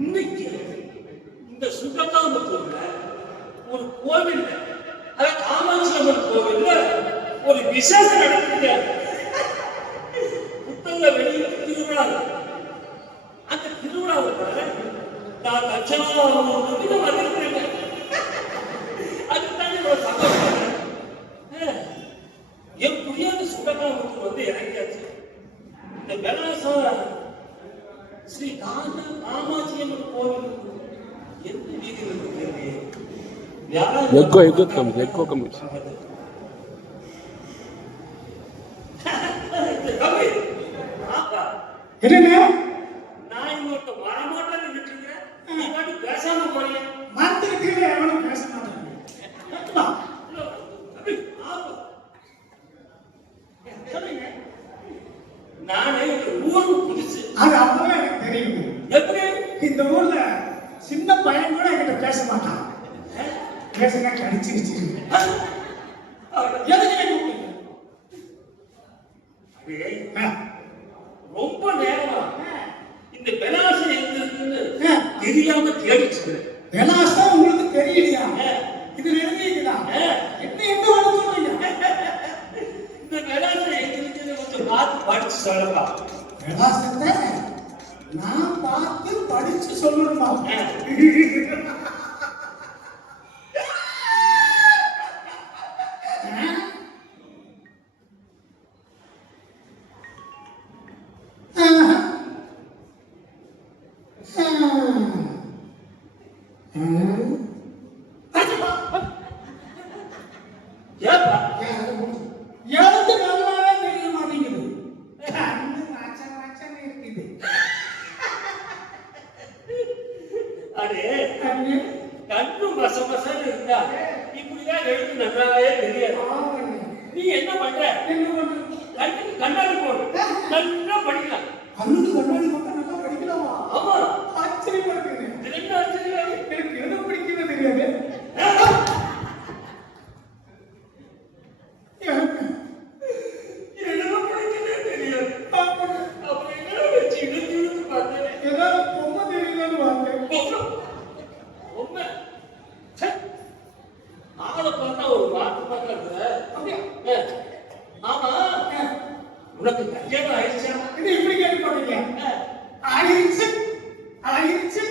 இன்னைக்கு இந்த சுகதாமத்தூர்ல ஒரு கோவில் அதாவது காமாட்சி அம்மன் கோவில்ல ஒரு விசேஷம் நடக்குது. எக்கோ கம்மி கம்மி. ஆப்பா, என்னங்க நான் விட்டுருக்கிறேன். நீ பாட்டு பேசாம போறீங்க. மரத்துக்கு எவனும் பேச மாட்டாங்க வா. இல்ல, கம்மி. ஆப்பா. சொல்லுங்க. நானே இந்த ஊருக்கு புதுசு. அது அப்பவே எனக்கு தெரியும் எப்படி? இந்த ஊர்ல சின்ன பையன் கூட என்கிட்ட பேச மாட்டான் பேசுனா கடிச்சிருச்சு எதுக்கு நீ கூப்பிட்டீங்க? அடே, ரொம்ப நேரமா இந்த பெலாசம் எங்க இருக்குன்னு தெரியாம தேடிச்சு விலாஸ் உங்களுக்கு தெரியலையா இது எழுதிக்குதா ஆ. என்ன எங்க வந்து சொல்றீங்க இந்த பெலாசம் எங்க இருக்குன்னு கொஞ்சம் பார்த்து படிச்சு சொல்லப்பா விலாசத்தை நான் பார்த்து படிச்சு சொல்லணுமா நல்லா படிக்கலாம். அழுது கண்ணாடி மட்டும் நல்லா படிக்கலாமா ஆமா ஆச்சரியமா இருக்குது இது என்ன ஆச்சரியம்? எனக்கு எழுத படிக்கிறது தெரியாது எனக்கு எழுத படிக்கவே தெரியாது ஆமாங்க. அப்புறம் என்ன வச்சு இழுத்து இழுத்து பார்த்தேன் ஏதாவது பொம்மை தெரியுதான்னு பார்த்தேன் பொம்மை. பொம்மை. ச்சே. ஆளை பார்த்தா ஒரு மாட்டு பார்த்தா இருக்கிற. அப்படியா? ஏ, ஆமா உனக்கு கல்யாணம் ஆயிடுச்சா இது இப்படி கேட்டு போட்டீங்க ஏ, ஆயிடுச்சு ஆயிடுச்சு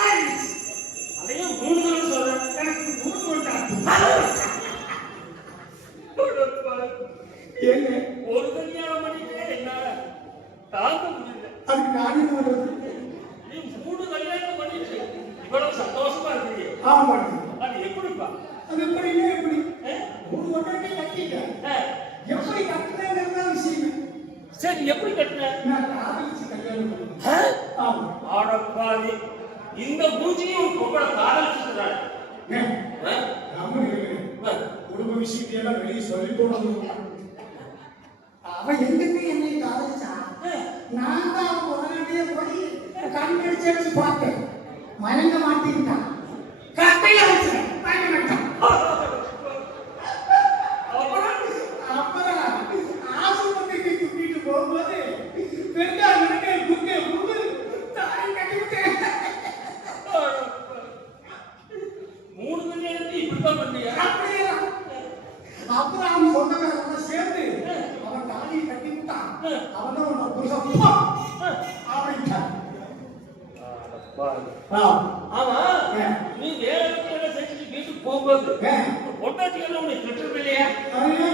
ஆயிடுச்சு அதையும் மூணு தடவை சொல்றேன் எனக்கு மூணு கொண்டாடு ஏங்க ஒரு கல்யாணம் பண்ணிட்டே என்னால தாங்க முடியல அதுக்கு நானே வர்றது நீ மூணு கல்யாணம் பண்ணிட்டு இவ்வளவு சந்தோஷமா இருக்கீங்க ஆமாங்க அது எப்படிப்பா அது எப்படிங்க எப்படி ஏ? மூணு கொண்டாட்டி கட்டிட்டேன் ஏ, எப்படி கட்டினேங்கிறது தான் விஷயம் சரி எப்படி கட்டின நான் காதலிச்சு கல்யாணம் பண்ணேன் ஆமா ஆடப்பாதி இந்த காதலிச்சுக்கிறாள் ஏன்? நம்ம குடும்ப விஷயத்தையெல்லாம் வெளியே சொல்லி போடணும். அவ எங்கிட்ட என்னை காதலிச்சா? நான் தான் உடனடியே போய் கண் அடிச்சு பார்த்தேன். மயங்க மாட்டேன்ட்டான் கட்டையில ஆமா. நீ வேற இடத்துல செஞ்சுட்டு வீட்டுக்கு போகும்போது. பொண்டாட்டி எல்லாம் உனக்கு திட்டம் இல்லையா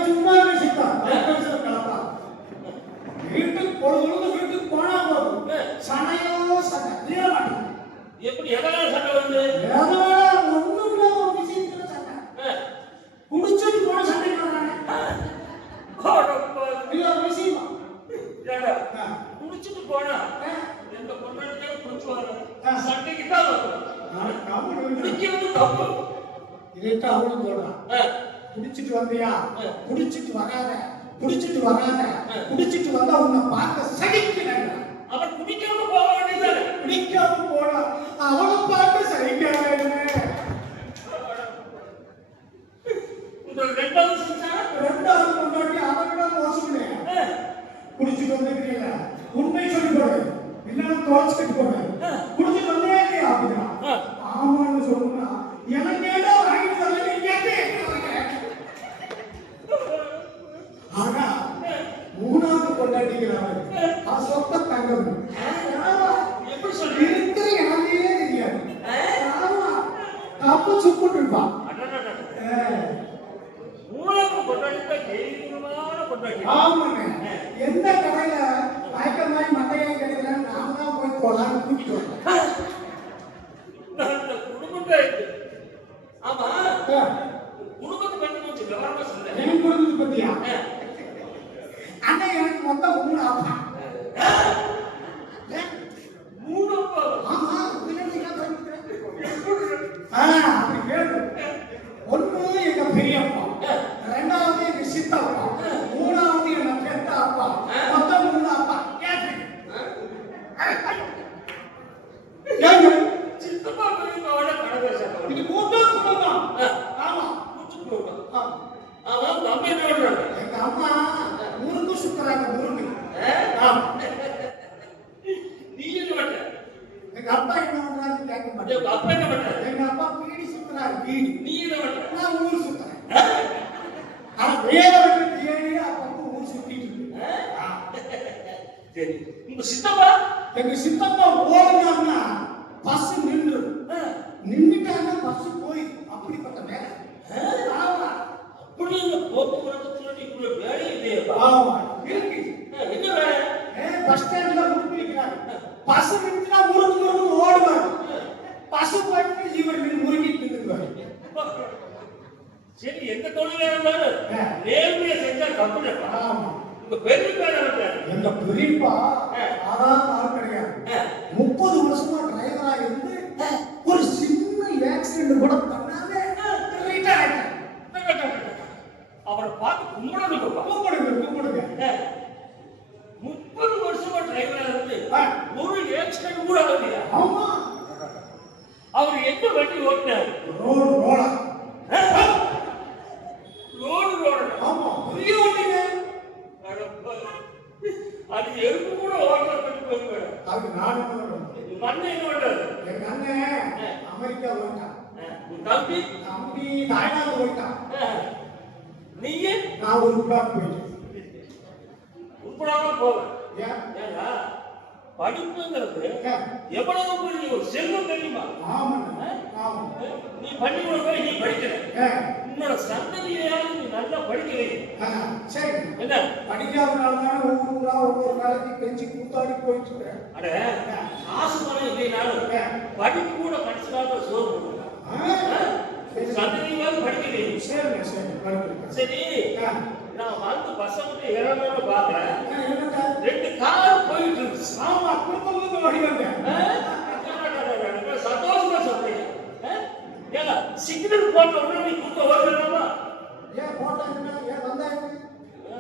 சும்மா கலப்பா. வீட்டுக்கு பொழுது வீட்டுக்கு போனா போதும். சனையோ மாட்டேன். எப்படி எதனால சண்டை வந்து அதனால ஒண்ணும் இல்லாத ஒரு விஷயத்துல. குடிச்சிட்டு விஷயமா. குடிச்சிட்டு போனா குடிக்கிறது தப்பு இதைத்தான் அவனும் சொல்றான் ஆ. குடிச்சிட்டு வந்தியா. குடிச்சிட்டு வராத குடிச்சிட்டு வராத குடிச்சிட்டு வந்தா உன்னை பார்க்க சகிக்கிறேன் நேர்மையா செஞ்சா தப்புனப்பா உங்க பெரிய பேர் என்ன எங்க பெரியப்பா அதான் ஆள் கிடையாது. முப்பது வருஷமா டிரைவரா இருந்து ஒரு சின்ன ஆக்சிடென்ட் கூட பண்ணாம அவரை பார்த்து கும்பிடணும் கூப்பிடுங்க கூப்பிடுங்க முப்பது வருஷமா டிரைவரா இருந்து. ஒரு ஆக்சிடென்ட் கூட ஆகலையா? ஆமா. அவர் எந்த வண்டி ஓட்டினார்? ரோடு ரோடா ரோடு ரோடு ஆமா பெரிய வண்டிங்க அது எறும்பு கூட ஓட்டுற பண்ணி போயிருக்காரு அதுக்கு நாலு மணி மண்ணை என்ன பண்றாரு எங்க அண்ணன் அமெரிக்கா போயிட்டான். தம்பி? தம்பி தாய்லாந்து போயிட்டான். நீங்க நான் ஒரு உட்கார்ந்து போயிட்டேன். உட்படாம போவேன். ஏன்? ஏன்னா படிப்புங்கிறது? எவ்வளவு பெரிய ஒரு செல்வம் தெரியுமா? ஆமா நீ பள்ளிக்கூடம் போய் நீ படிக்கிற. உன்னோட சந்ததியாவது நீ நல்லா படிக்கிறீங்க ஆ, சரி. என்ன? படிக்காதனால தானே ஒவ்வொரு ஊரா ஒவ்வொரு நாளைக்கு கெஞ்சி கூத்தாடி போயிட்டு அட காசு பணம் இல்லைனாலும் படிப்பு கூட படிச்சுக்காக சோறு? சரி, சந்ததியாவது சரிண்ணே, சரி, படிக்கிறேன். சரி ஆ. நான் வந்து பார்க்கறேன். ஆ, என்னங்க? ரெண்டு கார் போயிட்டு இருந்துச்சு ஆமா? ஏங்க சிக்னல் போட்ட உடனே நீ கூட்ட வரலாமா ஏன் போட்டாங்கன்னா, ஏன் வந்தாங்க?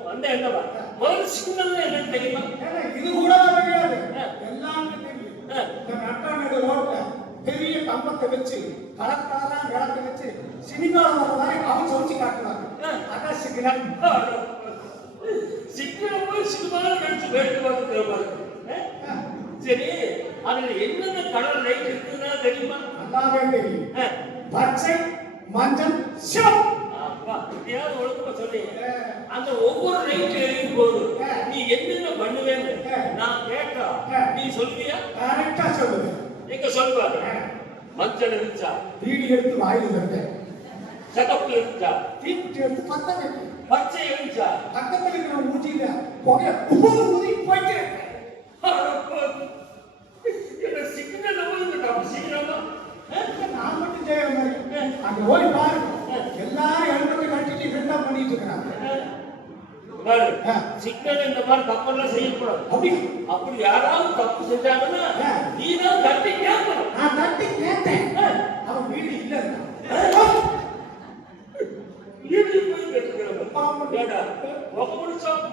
வந்த என்னவா முதல்ல சிக்னல் என்னன்னு தெரியுமா? இது கூட தெரியாது. எல்லாமே தெரியும். இந்த நட்டாநடு ரோட்ல பெரிய கம்பத்தை வச்சு கலக்காரா விளக்க வச்சு சினிமாவில் வர மாதிரி அவங்க வச்சு காட்டுவாங்க. அதான் சிக்னல் சிக்னல் போய் சினிமாவில் நினைச்சு வேடிக்கை பார்த்து சரி அதுல என்னென்ன கலர் லைட் இருக்குதுன்னா தெரியுமா? நல்லாவே தெரியும். பச்சை மஞ்சள் சொல்றீங்க அந்த ஒவ்வொரு லைட் எரியும் போது நீ என்னென்ன பண்ணுவேன்னு நான் கேட்டா நீ சொல்லுவியா? கரெக்டா சொல்லுது எங்க சொல்லுவாங்க மஞ்சள் இருந்துச்சா? வீடு எடுத்து வாயில் வைப்பேன் சிகப்பு இருந்துச்சா? தீப்பிட்டு எடுத்து பத்த வைப்பேன் பச்சை இருந்துச்சா? பக்கத்துல இருக்கிற மூச்சியில புகைய ஊதி ஊதி போயிட்டு என்ன சிக்னல் வந்து தப்பு செய்யலாமா நான் மட்டும் செய்யற மாதிரி அங்க போய் பாருங்க எல்லாரும் எழுந்து கட்டிட்டு என்ன பண்ணிட்டு இருக்கிறாங்க சிக்னல் இந்த மாதிரி தப்பெல்லாம் செய்யக்கூடாது. அப்படி. அப்படி யாராவது தப்பு செஞ்சாங்கன்னா நீ தான் தட்டி கேட்கணும். நான் தட்டி கேட்டேன். அவன் வீடு இல்ல.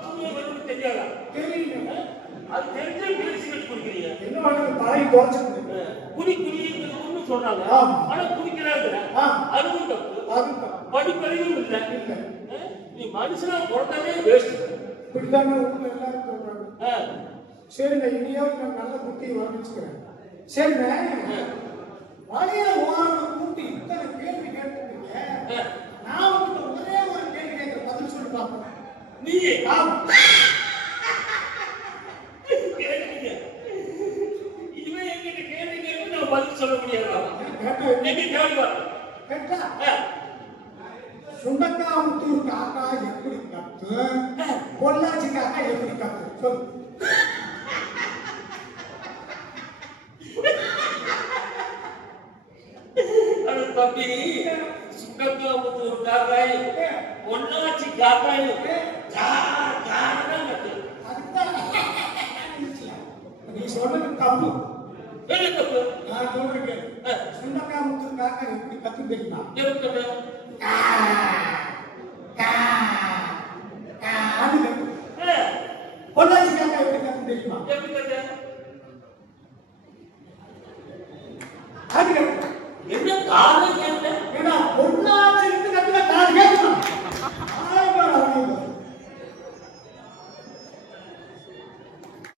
போய் வரும்னு தெரியாதா? தெரியல. அது தெரிஞ்சே பேசி வச்சு குடிக்கிறீங்க. என்ன பழைய குறைச்சிருக்கு குடி குடிங்கிறது சொல்றாங்க ஆமா. ஆனா குடிக்கிறாங்க ஆ. அதுவும் தப்பு படிப்பறிவும் இல்லை. நீ மனுஷனா பிறந்ததே வேஸ்ட் இப்படிதானே ஊர்ல எல்லாரும் சொல்றாங்க. ஆ, சரிண்ணே இனியாவது நான் நல்ல குட்டியை வரமிச்சுக்கிறேன் சரிண்ணே. வழியில ஓரளவு கூட்டி இத்தனை கேள்வி கேட்டுருக்கீங்க. நான் உங்ககிட்ட ஒரே ஒரு கேள்வி கேட்க பதில் சொல்லி பார்ப்பேன் நீ ஆமா. கேட்டீங்க. இனிமே என்கிட்ட கேள்வி கேட்டு நான் பதில் சொல்ல முடியாதா? கேட்டா எங்க கேள்வி பாரு. கேட்டா ஆ, சுண்டக்காமுத்தூர் காக்கா எப்படி கத்து? பொள்ளாச்சி காக்கா எப்படி கத்து? சொல்லு. தம்பி, சுண்டக்காமுத்தூர் காக்காய், பொள்ளாச்சி காக்காய், கா, கான்னு தான் கத்துது. அதுதான் நீ சொன்னது தப்பு? நான் சொல்றேன் சுண்டக்காமுத்தூர் காக்கா எப்படி கத்து? தெரியுமா